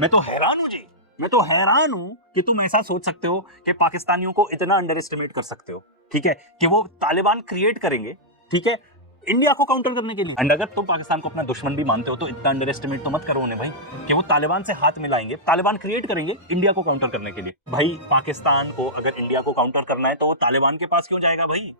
मैं तो हैरान हूं जी, मैं तो हैरान हूं कि तुम ऐसा सोच सकते हो कि पाकिस्तानियों को इतना अंडर एस्टिमेट कर सकते हो, ठीक है, कि वो तालिबान क्रिएट करेंगे, ठीक है, इंडिया को काउंटर करने के लिए। एंड अगर तुम पाकिस्तान को अपना दुश्मन भी मानते हो तो इतना अंडर एस्टिमेट तो मत करो उन्हें भाई, कि वो तालिबान से हाथ मिलाएंगे, तालिबान क्रिएट करेंगे इंडिया को काउंटर करने के लिए। भाई पाकिस्तान को अगर इंडिया को काउंटर करना है तो वो तालिबान के पास क्यों जाएगा भाई?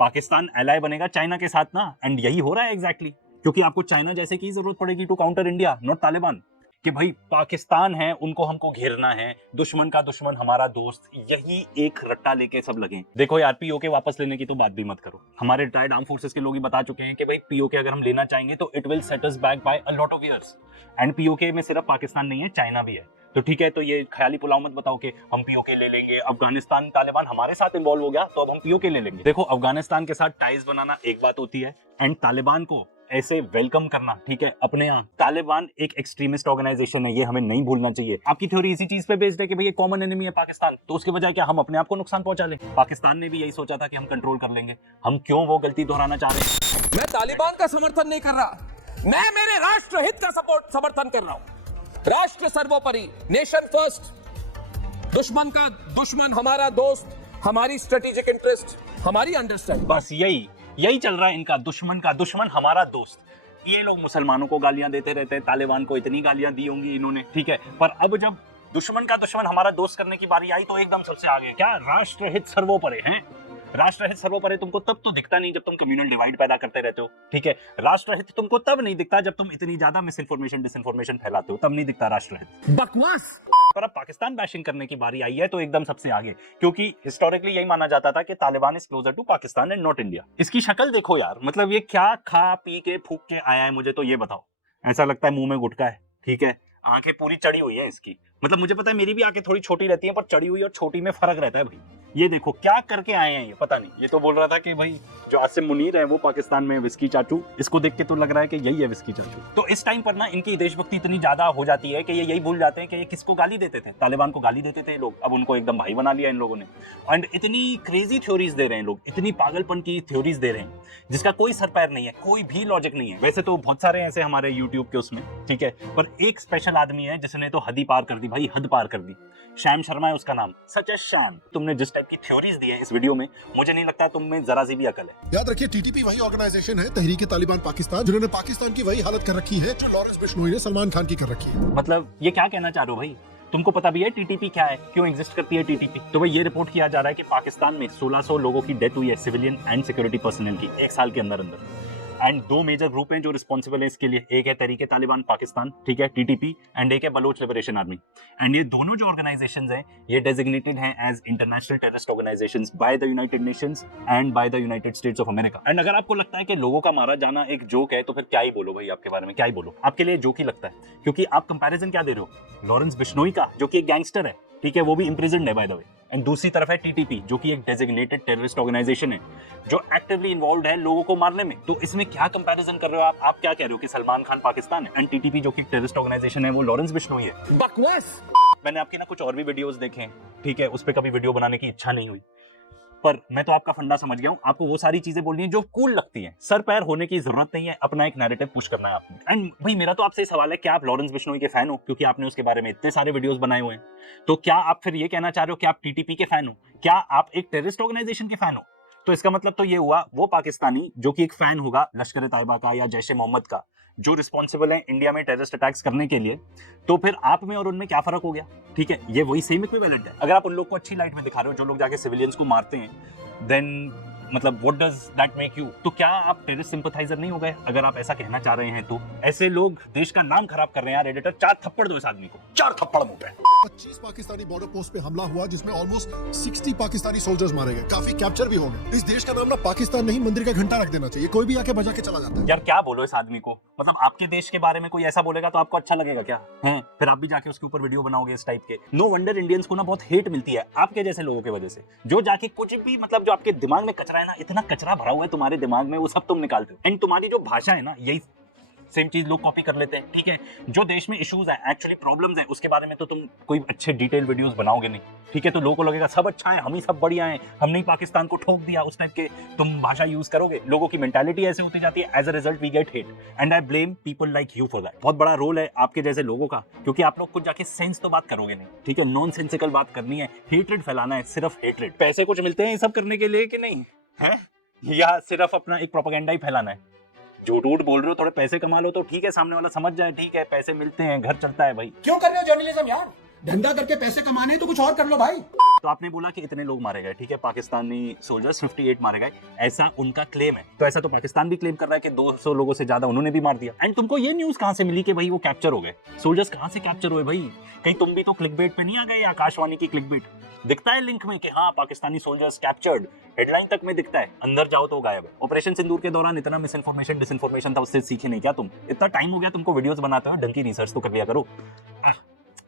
पाकिस्तान एलाय बनेगा चाइना के साथ ना, एंड यही हो रहा है एग्जैक्टली, क्योंकि आपको चाइना जैसे की जरूरत पड़ेगी to counter India, not Taliban. कि भाई पाकिस्तान है, उनको हमको घेरना है, दुश्मन का दुश्मन हमारा दोस्त, यही एक रट्टा लेके सब लगे। देखो यार, पीओके वापस लेने की तो बात भी मत करो। हमारे रिटायर्ड आर्म फोर्सेस के लोग ही बता चुके हैं कि भाई पीओके अगर हम लेना चाहेंगे तो it will set us back by a lot of years. And PoK में सिर्फ पाकिस्तान नहीं है, चाइना भी है। तो ठीक है, तो ये ख्याली पुलाव मत बताओ कि हम पीओके ले लेंगे, अफगानिस्तान तालिबान हमारे साथ इन्वॉल्व हो गया तो अब हम पीओके ले लेंगे। देखो, अफगानिस्तान के साथ टाइज बनाना एक बात होती है, एंड तालिबान को ऐसे वेलकम करना, ठीक है, अपने यहाँ। तालिबान एक एक्सट्रीमिस्ट ऑर्गेनाइजेशन है, ये हमें नहीं भूलना चाहिए। आपकी थ्योरी इसी चीज पे बेस्ड है कि भाई ये कॉमन एनिमी है पाकिस्तान, तो उसके बजाय क्या हम अपने आप को नुकसान पहुंचा लें? पाकिस्तान ने भी यही सोचा था कि हम कंट्रोल कर लेंगे, हम क्यों वो गलती दोहराना चाह रहे हैं? मैं तालिबान का समर्थन नहीं कर रहा, मैं मेरे राष्ट्र हित का समर्थन कर रहा हूं। राष्ट्र सर्वोपरि, नेशन फर्स्ट, दुश्मन का दुश्मन हमारा दोस्त, हमारी स्ट्रेटेजिक इंटरेस्ट, हमारी अंडरस्टैंडिंग। बस यही चल रहा है इनका, दुश्मन का दुश्मन हमारा दोस्त। ये लोग मुसलमानों को गालियां देते रहते हैं, तालिबान को इतनी गालियां दी होंगी इन्होंने, ठीक है, पर अब जब दुश्मन का दुश्मन हमारा दोस्त करने की बारी आई तो एकदम सबसे आगे। क्या राष्ट्र हित सर्वोपरि है? राष्ट्र हित सर्वोपरि तुमको तब तो दिखता नहीं जब तुम कम्युनल डिवाइड पैदा करते रहते हो, ठीक है। राष्ट्र हित तुमको तब नहीं दिखता जब तुम इतनी ज्यादा मिस इन्फॉर्मेशन डिसइंफॉर्मेशन फैलाते हो, तब नहीं दिखता राष्ट्र हित। बकवास। पर अब पाकिस्तान बैशिंग करने की बारी आई है तो एकदम सबसे आगे, क्योंकि हिस्टोरिकली यही माना जाता था कि Taliban is closer to Pakistan and not India. इसकी शक्ल देखो यार, मतलब ये क्या खा पी के फूक के आया है, मुझे तो ये बताओ। ऐसा लगता है मुंह में गुटखा है, ठीक है, आंखें पूरी चढ़ी हुई है इसकी। मतलब मुझे पता है मेरी भी आंखें थोड़ी छोटी रहती हैं, पर चढ़ी हुई और छोटी में फर्क रहता है भाई। ये देखो क्या करके आए हैं, ये पता नहीं। ये तो बोल रहा था कि भाई जो आसिम मुनीर है वो पाकिस्तान में विस्की चाचू, इसको देख के तो लग रहा है कि यही है विस्की चाचू। तो इस टाइम पर ना इनकी देशभक्ति इतनी ज्यादा हो जाती है कि ये यही भूल जाते हैं कि ये किसको गाली देते थे। तालिबान को गाली देते थे लोग, अब उनको एकदम भाई बना लिया इन लोगों ने। एंड इतनी क्रेजी थ्योरीज दे रहे हैं लोग, इतनी पागलपन की थ्योरीज दे रहे हैं जिसका कोई सर पैर नहीं है, कोई भी लॉजिक नहीं है। वैसे तो बहुत सारे ऐसे हमारे यूट्यूब के उसमें, ठीक है, पर एक स्पेशल आदमी है जिसने तो हद ही पार कर दी भाई, हद पार कर दी। शैम शर्मा है उसका नाम, सच है शैम। तुमने जिस टाइप की थ्योरीज दी है इस वीडियो में, मुझे नहीं लगता तुम में जरा सी भी अकल है। याद रखिए, टीटीपी वही ऑर्गेनाइजेशन है, तहरीक तालिबान पाकिस्तान, जिन्होंने पाकिस्तान की वही हालत कर रखी है जो लॉरेंस बिश्नोई ने सलमान खान की कर रखी है। मतलब ये क्या कहना चाह रहे हो भाई? तुमको पता भी है टीटीपी क्या है, क्यों एग्जिस्ट करती है टीटीपी? तो भाई ये रिपोर्ट किया जा रहा है कि पाकिस्तान में 1600 लोगों की डेथ हुई है, सिविलियन एंड सिक्योरिटी पर्सनल की, एक साल के अंदर अंदर। एंड दो मेजर ग्रुप हैं जो रिस्पॉन्सिबल है इसके लिए, एक है तहरीक तालिबान पाकिस्तान, ठीक है, टीटीपी, एंड एक है बलोच लिबरेशन आर्मी। एंड ये दोनों जो ऑर्गेनाइजेशंस हैं ये डेजिग्नेटेड हैं as international terrorist organisations by the United Nations and by the United States of America. And अगर आपको लगता है कि लोगों का मारा जाना एक जोक है तो फिर क्या ही बोलो भाई, आपके बारे में क्या ही बोलो, आपके लिए जोक ही लगता है, क्योंकि आप कंपैरिजन क्या दे रहे हो? लॉरेंस बिश्नोई का, जो कि एक गैंगस्टर है, ठीक है, वो भी इम्प्रिजन्ड है बाय द वे। एंड दूसरी तरफ है टीटीपी, जो कि एक डेजिग्नेटेड टेररिस्ट ऑर्गेनाइजेशन है जो एक्टिवली इन्वॉल्व है लोगों को मारने में। तो इसमें क्या कंपैरिजन कर रहे हो आप क्या कह रहे हो कि सलमान खान पाकिस्तान है एंड टीटीपी जो कि टेररिस्ट ऑर्गेनाइजेशन है वो लॉरेंस बिश्नोई है? बकवास। मैंने आपकी ना कुछ और भी वीडियोस देखे हैं, ठीक है, उस पर कभी वीडियो बनाने की इच्छा नहीं हुई, पर मैं तो आपका फंडा समझ गया हूं। आपको वो सारी चीजें बोलनी है जो कूल लगती हैं, सर पैर होने की जरूरत नहीं है, अपना एक नैरेटिव पुश करना है आपने। एंड भाई मेरा तो आपसे सवाल है, क्या आप लॉरेंस बिश्नोई के फैन हो? क्योंकि आपने उसके बारे में इतने सारे वीडियोस बनाए हुए हैं। तो क्या आप फिर ये कहना चाह रहे हो कि आप टीटीपी के फैन हो? क्या आप एक टेररिस्ट ऑर्गेनाइजेशन के फैन हो? तो इसका मतलब तो ये हुआ वो पाकिस्तानी जो कि एक फैन होगा लश्कर तैयबा का या जैश ए मोहम्मद का, जो रिस्पॉन्सिबल है इंडिया में टेररिस्ट अटैक्स करने के लिए, तो फिर आप में और उनमें क्या फर्क हो गया? ठीक है, ये वही सेम इक्विवेलेंट है। अगर आप उन लोग को अच्छी लाइट में दिखा रहे हो जो लोग जाके सिविलियंस को मारते हैं, देन मतलब what does that make you? तो क्या आप टेररिस्ट सिंपैथाइजर नहीं हो गए अगर आप ऐसा कहना चाह रहे हैं? तो ऐसे लोग देश का नाम खराब कर रहे हैं यार। एडिटर 4 थप्पड़ दो इस आदमी को, 4 थप्पड़ मुंह पे। 25 पाकिस्तानी बॉर्डर पोस्ट पे हमला हुआ जिसमें ऑलमोस्ट 60 पाकिस्तानी सोल्जर्स मारे गए, काफी कैप्चर भी हो गए। इस देश का नाम ना पाकिस्तान नहीं, मंदिर का घंटा रख देना चाहिए, कोई भी आके बजा के चला जाता है। यार क्या बोलो इस आदमी को, मतलब आपके देश के बारे में कोई ऐसा बोलेगा तो आपको अच्छा लगेगा क्या? हैं? फिर आप भी जाके उसके ऊपर वीडियो बनाओगे इस टाइप के। नो वंडर इंडियंस को ना बहुत हेट मिलती है आपके जैसे लोगों की वजह से, जो जाके कुछ भी मतलब जो आपके दिमाग में कचरा है ना, इतना कचरा भरा हुआ है तुम्हारे दिमाग में, वो सब तुम निकालते हो। एंड तुम्हारी जो भाषा है ना, यही सेम चीज लोग कॉपी कर लेते हैं, ठीक है। जो देश में इश्यूज है, एक्चुअली प्रॉब्लम्स है, उसके बारे में तो तुम कोई अच्छे डिटेल वीडियोस बनाओगे नहीं, ठीक है। तो लोगों को लगेगा सब अच्छा है, हम ही सब बढ़िया हैं, हमने ही पाकिस्तान को ठोक दिया, उस टाइप के तुम भाषा यूज करोगे, लोगों की मेंटालिटी ऐसे होती जाती है। As a result we get hate and I blame people like you for that. बहुत बड़ा रोल है आपके जैसे लोगों का, क्योंकि आप लोग कुछ जाके सेंस तो बात करोगे नहीं, ठीक है। नॉन सेंसिकल बात करनी है, हेट्रेड फैलाना है, सिर्फ हेट्रेड। पैसे कुछ मिलते हैं ये सब करने के लिए कि नहीं है, या सिर्फ अपना एक प्रोपेगेंडा ही फैलाना है? झूठ उठ बोल रहे हो, थोड़े पैसे कमा लो तो ठीक है, सामने वाला समझ जाए, ठीक है पैसे मिलते हैं, घर चलता है भाई। क्यों कर रहे हो जर्नलिज्म यार? धंधा करके पैसे कमाने हैं तो कुछ और कर लो भाई। तो आपने बोला कि इतने लोग मारे गए, ठीक है, पाकिस्तानी सोल्जर्स 58 मारे गए, ऐसा उनका क्लेम है। तो ऐसा तो पाकिस्तान भी क्लेम कर रहा है कि 200 लोगों से ज्यादा उन्होंने भी मार दिया। एंड तुमको ये न्यूज कहां से मिली कि भाई वो कैप्चर हो गए? सोल्जर्स कहां से कैप्चर हुए भाई? कहीं तुम भी तो क्लिकबेट पे नहीं आ गए? आकाशवाणी की क्लिकबेट दिखता है लिंक में कि हाँ पाकिस्तानी सोल्जर्स कैप्चर्ड, हेडलाइन तक में दिखता है, अंदर जाओ तो गायब है। ऑपरेशन सिंदूर के दौरान इतना मिस इन्फॉर्मेशन डिसइंफॉर्मेशन था, उससे सीखे नहीं क्या तुम? इतना टाइम हो गया तुमको वीडियोस बनाते हो, ढंग की रिसर्च तो कर लिया करो।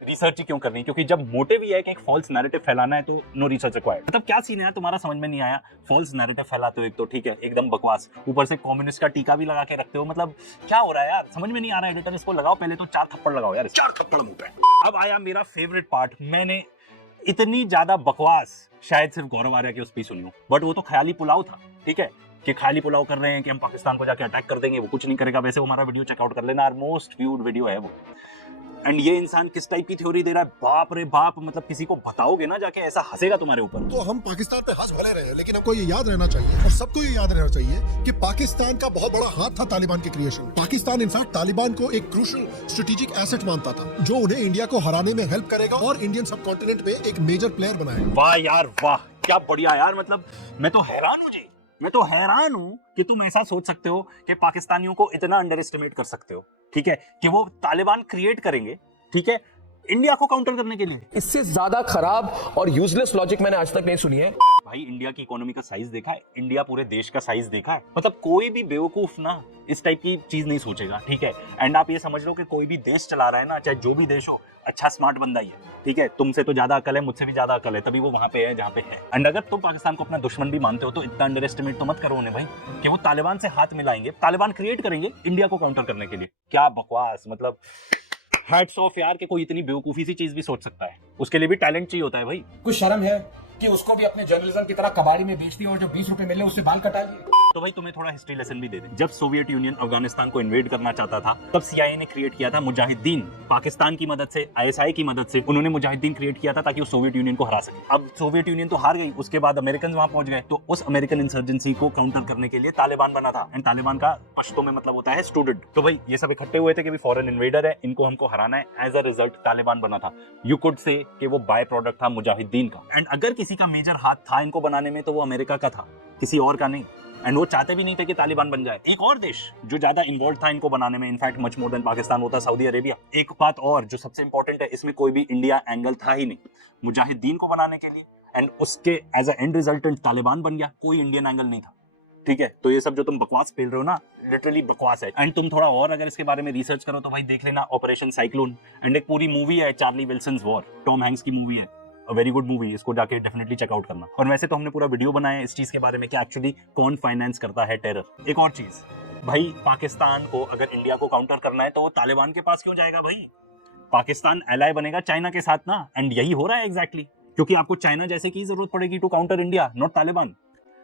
रिसर्च ही क्यों करनी? क्योंकि जब मोटिव ही है कि एक फॉल्स नैरेटिव फैलाना है तो नो रिसर्च रिक्वायर्ड। मतलब क्या सीन है तुम्हारा, समझ में नहीं आया। फॉल्स नैरेटिव फैलाते हो एक तो, ठीक है, एकदम बकवास, ऊपर से कम्युनिस्ट का टीका भी लगा के रखते हो। मतलब क्या हो रहा है यार, समझ में नहीं आ रहा है। एडिटर इसको लगाओ पहले तो 4 थप्पड़ लगाओ यार, 4 थप्पड़ मुंह पे। अब आया मेरा फेवरेट पार्ट। मैंने इतनी ज्यादा बकवास शायद सिर्फ गौरव आर्या की उस पर सुनी हो, बट वो तो ख्याली पुलाव था, ठीक है, कि खाली पुलाव कर रहे हैं कि हम पाकिस्तान को जाके अटैक कर देंगे, वो कुछ नहीं करेगा। वैसे वो हमारा वीडियो चेकआउट कर लेना, मोस्ट व्यूड वीडियो है वो। एंड ये इंसान किस टाइप की थ्योरी दे रहा है, बाप रे बाप। मतलब किसी को बताओगे ना जाके, ऐसा हंसेगा तुम्हारे ऊपर। तो हम पाकिस्तान पे हंस भले रहे हैं, लेकिन हमको ये याद रहना चाहिए और सबको ये याद रहना चाहिए कि पाकिस्तान का बहुत बड़ा हाथ था तालिबान के क्रिएशन। पाकिस्तान इनफैक्ट तालिबान को एक क्रूशियल स्ट्रेटेजिक एसेट मानता था, जो उन्हें इंडिया को हराने में हेल्प करेगा और इंडियन सब कॉन्टिनेंट में एक मेजर प्लेयर बनाएगा। वाह यार वाह, क्या बढ़िया यार। मतलब मैं तो हैरान हूँ जी, मैं तो हैरान हूँ कि तुम ऐसा सोच सकते हो कि पाकिस्तानियों को इतना अंडर एस्टिमेट कर सकते हो, ठीक है, कि वो तालिबान क्रिएट करेंगे, ठीक है, इंडिया को काउंटर करने के लिए। इससे ज्यादा खराब और यूजलेस लॉजिक मैंने आज तक नहीं सुनी है। भाई इंडिया की इकोनॉमी का साइज देखा है, इंडिया पूरे देश का साइज देखा है। मतलब कोई भी बेवकूफ ना इस टाइप की चीज नहीं सोचेगा, ठीक है। एंड आप ये समझ लो कि कोई भी देश चला रहा है ना, चाहे जो भी देश हो, अच्छा स्मार्ट बंदा ही है, ठीक है। तुमसे तो ज्यादा अकल है, मुझसे भी ज्यादा अकल है, तभी वो वहां पे है जहाँ पे है। एंड अगर तुम पाकिस्तान को अपना दुश्मन भी मानते हो तो इतना अंडर एस्टिमेट तो मत करो उन्हें भाई, कि वो तालिबान से हाथ मिलाएंगे, तालिबान क्रिएट करेंगे इंडिया को काउंटर करने के लिए। क्या बकवास। मतलब हैट्स ऑफ यार कि कोई इतनी बेवकूफी सी चीज भी सोच सकता है। उसके लिए भी टैलेंट चाहिए होता है भाई। कुछ शर्म है कि उसको भी अपने जर्नलिज्म की तरह कबाड़ी में बेच दिया और जो 20 रुपए मिले उससे बाल कटा लिए। तो भाई तुम्हें थोड़ा हिस्ट्री लेसन भी दे दें। जब सोवियत यूनियन अफगानिस्तान को इन्वेड करना चाहता था, तब सीआईए ने क्रिएट किया था मुजाहिदीन। पाकिस्तान की मदद से, आईएसआई की मदद से उन्होंने मुजाहिदीन क्रिएट किया था ताकि वो सोवियत यूनियन को हरा सके। अब सोवियत यूनियन तो हार गई, उसके बाद अमेरिकन वहां पहुंच गए, तो उस अमेरिकन इंसर्जेंसी को काउंटर करने के लिए तालिबान बना था। एंड तालिबान का पश्तो में मतलब होता है स्टूडेंट। तो भाई ये सब इकट्ठे हुए थे कि फॉरेन इन्वेडर है, इनको हमको हराना है। एज अ रिजल्ट तालिबान बना था। यू कुड से कि वो बाय प्रोडक्ट था मुजाहिदीन का। एंड अगर किसी का मेजर हाथ था इनको बनाने में, तो वो अमेरिका का था, किसी और का नहीं। एंड वो चाहते भी नहीं थे कि तालिबान बन जाए। एक और देश जो ज्यादा इन्वॉल्व था इनको बनाने में, in fact much more than Pakistan, होता सऊदी अरेबिया। एक बात और जो सबसे इंपॉर्टेंट है, इसमें कोई भी इंडिया एंगल था ही नहीं मुजाहिदीन को बनाने के लिए। एंड उसके as a end resultant Taliban बन गया, कोई इंडियन एंगल नहीं था, ठीक है। तो ये सब जो तुम बकवास फैल रहे हो ना, लिटरली बकवास है। एंड तुम थोड़ा और अगर इसके बारे में रिसर्च करो तो भाई देख लेना ऑपरेशन साइक्लोन। एंड एक पूरी मूवी है Charlie Wilson's war, Tom Hanks की मूवी है, अ वेरी गुड मूवी, इसको जाके डेफिनेटली चेकआउट करना। और वैसे तो हमने पूरा वीडियो बनाया है इस चीज के बारे में कि एक्चुअली कौन फाइनेंस करता है टेरर। एक और चीज भाई, पाकिस्तान को अगर इंडिया को काउंटर करना है तो वो तालिबान के पास क्यों जाएगा भाई? पाकिस्तान एलाय बनेगा चाइना के साथ ना। एंड यही हो रहा है एग्जैक्टली, क्योंकि आपको चाइना जैसे की जरूरत पड़ेगी to counter India, not Taliban.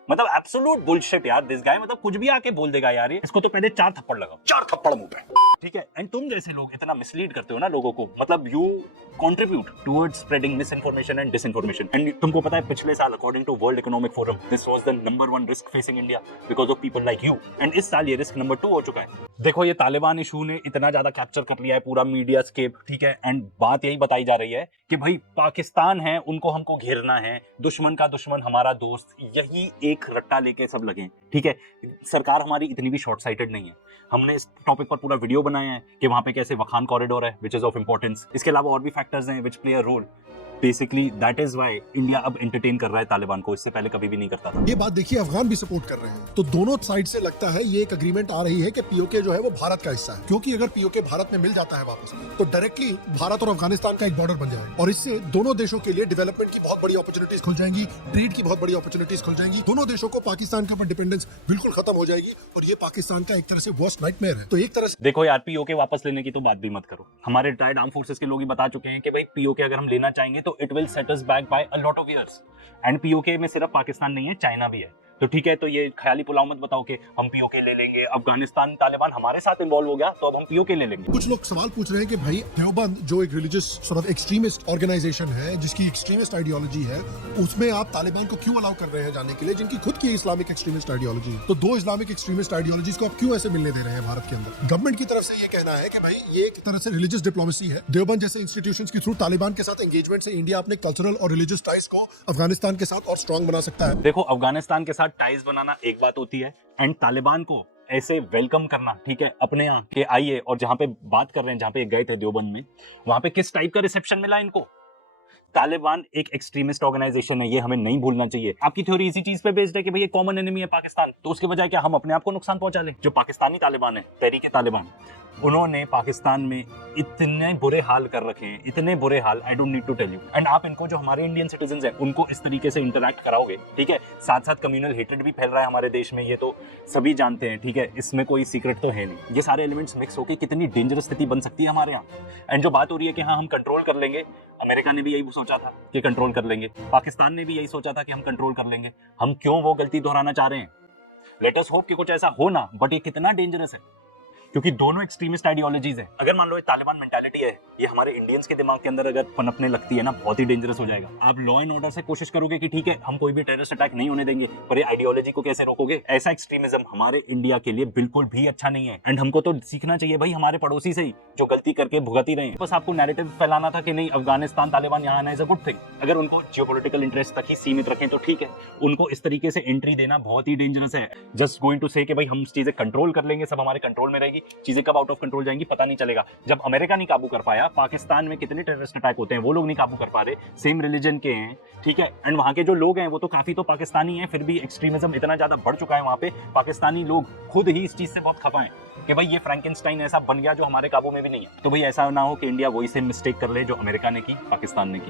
मतलब एब्सोल्यूट बुलशिट यार दिस गाय। मतलब कुछ भी आके बोल देगा यार, इसको तो पहले 4 थप्पड़ लगाओ, 4 थप्पड़ मुंह पे, ठीक है। एंड तुम जैसे लोग इतना मिसलीड करते हो ना लोगों को, मतलब you contribute towards spreading misinformation and disinformation. And तुमको पता है पिछले साल according to World Economic Forum this was the number 1 risk facing India because of people like you. And इस साल ये रिस्क नंबर 2 हो चुका है। देखो ये तालिबान इशू ने इतना ज्यादा कैप्चर कर लिया है पूरा मीडिया स्केप, ठीक है। एंड बात यही बताई जा रही है कि भाई पाकिस्तान है, उनको हमको घेरना है, दुश्मन का दुश्मन हमारा दोस्त, यही एक रट्टा लेके सब लगे, ठीक है। सरकार हमारी इतनी भी शॉर्ट साइटेड नहीं है। हमने इस टॉपिक पर पूरा वीडियो बनाया है कि वहां पे कैसे वखान कॉरिडोर है विच इज ऑफ इंपॉर्टेंस। इसके अलावा और भी फैक्टर्स हैं which play a role. Basically that is why India अब एंटरटेन कर रहा है तालिबान को, इससे पहले कभी भी नहीं करता था। ये बात देखिए, अफगान भी सपोर्ट कर रहे हैं, तो दोनों साइड से लगता है ये एक एग्रीमेंट आ रही है कि पीओके जो है वो भारत का हिस्सा है, क्योंकि अगर पीओके भारत में मिल जाता है वापस तो डायरेक्टली भारत और अफगानिस्तान का एक बॉर्डर बन जाएगा, और इससे दोनों देशों के लिए डेवलपमेंट की बहुत बड़ी अपॉर्चुनिटीज खुल जाएंगी, ट्रेड की बहुत बड़ी अपॉर्चुनिटीज खुल जाएंगी, दोनों देशों को पाकिस्तान के ऊपर डिपेंडेंस बिल्कुल खत्म हो जाएगी, और ये पाकिस्तान का एक तरह से वर्स्ट नाइटमेयर है। तो एक तरह से देखो यार, पीओके वापस लेने की तो बात भी मत करो, हमारे रिटायर्ड आर्म फोर्सेस के लोग ही बता चुके हैं कि भाई पीओके अगर हम लेना चाहेंगे तो it will set us back by a lot of years, and PoK में सिर्फ पाकिस्तान नहीं है, चाइना भी है। तो ठीक है, तो ये ख्याली पुलाव मत बताओ कि हम पीओके ले लेंगे, अफगानिस्तान तालिबान हमारे साथ इन्वॉल्व हो गया तो अब हम पीओके ले लेंगे। कुछ लोग सवाल पूछ रहे हैं कि भाई देवबंद जो एक religious sort of extremist organisation है, जिसकी एक्सट्रीमिस्ट आइडियोलॉजी है, उसमें आप तालिबान को क्यों अलाउ कर रहे हैं जाने के लिए, जिनकी खुद की इस्लामिक एक्सट्रीमिस्ट आइडियोलॉजी है। तो दो इस्लामिक एक्सट्रीमिस्ट आइडियोलॉजीज को आप क्यों ऐसे मिलने दे रहे हैं भारत के अंदर। गवर्नमेंट की तरफ से ये कहना है कि भाई ये एक तरह से रिलीजियस डिप्लोमेसी है, देवबंद जैसे इंस्टीट्यूशंस के थ्रू तालिबान के साथ एंगेजमेंट से इंडिया अपने कल्चरल और रिलीजियस टाइज को अफगानिस्तान के साथ और स्ट्रॉन्ग बना सकता है। देखो, अफगानिस्तान के साथ टाइज बनाना एक बात होती है, एंड तालिबान को ऐसे वेलकम करना, ठीक है, अपने यहाँ के आइए, और जहां पे बात कर रहे हैं, जहां पे गए थे देवबंद में, वहां पे किस टाइप का रिसेप्शन मिला इनको। तालिबान एक एक्सट्रीमिस्ट ऑर्गेनाइजेशन है, ये हमें नहीं भूलना चाहिए। आपकी थ्योरी इसी चीज पे बेस्ड है कि भाई ये कॉमन एनिमी है पाकिस्तान, तो उसके बजाय क्या हम अपने आप को नुकसान पहुंचा लें। जो पाकिस्तानी तालिबान है, तहरीक तालिबान, उन्होंने पाकिस्तान में इतने बुरे हाल कर रखे हैं, इतने बुरे हाल, I don't need to tell you. And आप इनको, जो हमारे इंडियन सिटीजन हैं, उनको इस तरीके से इंटरैक्ट कराओगे, ठीक है, साथ साथ कम्युनल हेट्रेड भी फैल रहा है हमारे देश में, ये तो सभी जानते हैं, ठीक है, इसमें कोई सीक्रेट तो है नहीं। ये सारे एलिमेंट्स मिक्स होकर कितनी डेंजरस स्थिति बन सकती है हमारे यहाँ। एंड जो बात हो रही है कि हाँ हम कंट्रोल कर लेंगे, अमेरिका ने भी यही सोचा था कि कंट्रोल कर लेंगे, पाकिस्तान ने भी यही सोचा था कि हम कंट्रोल कर लेंगे। हम क्यों वो गलती दोहराना चाह रहे हैं? लेट अस होप कि कुछ ऐसा हो ना, बट ये कितना डेंजरस है, क्योंकि दोनों एक्सट्रीमिस्ट आइडियोलॉजीज है। अगर मान लो ये तालिबान मेंटालिटी है, ये हमारे इंडियंस के दिमाग के अंदर अगर पनपने लगती है ना, बहुत ही डेंजरस हो जाएगा। आप लॉ एंड ऑर्डर से कोशिश करोगे कि ठीक है हम कोई भी टेररिस्ट अटैक नहीं होने देंगे, पर ये आइडियोलॉजी को कैसे रोकोगे? ऐसा एक्सट्रीमिज्म हमारे इंडिया के लिए बिल्कुल भी अच्छा नहीं है। एंड हमको तो सीखना चाहिए भाई हमारे पड़ोसी से ही, जो गलती करके भुगत ही रहे हैं। बस आपको नैरेटिव फैलाना था कि नहीं अफगानिस्तान तालिबान यहाँ आना इज अ गुड थिंग। अगर उनको जियोपॉलिटिकल इंटरेस्ट तक ही सीमित रखें तो ठीक है, उनको इस तरीके से एंट्री देना बहुत ही डेंजरस है। जस्ट गोइंग टू से कि भाई हम चीजें कंट्रोल कर लेंगे, सब हमारे कंट्रोल में रहेगी, चीजें कब आउट ऑफ कंट्रोल जाएंगी पता नहीं चलेगा। जब अमेरिका नहीं काबू कर पाया, पाकिस्तान में कितने टेररिस्ट अटैक होते हैं, वो लोग नहीं काबू कर पा रहे, सेम रिलीजन के हैं, ठीक है, एंड वहां के जो लोग हैं वो तो काफी तो पाकिस्तानी हैं, फिर भी एक्सट्रीमिज्म इतना ज्यादा बढ़ चुका है वहां पे, पाकिस्तानी लोग खुद ही इस चीज से बहुत खफा हैं कि भाई ये फ्रैंकेनस्टाइन ऐसा बन गया जो हमारे काबू में भी नहीं है। तो भाई ऐसा ना हो कि इंडिया वही से मिस्टेक कर ले जो अमेरिका ने की, पाकिस्तान ने की।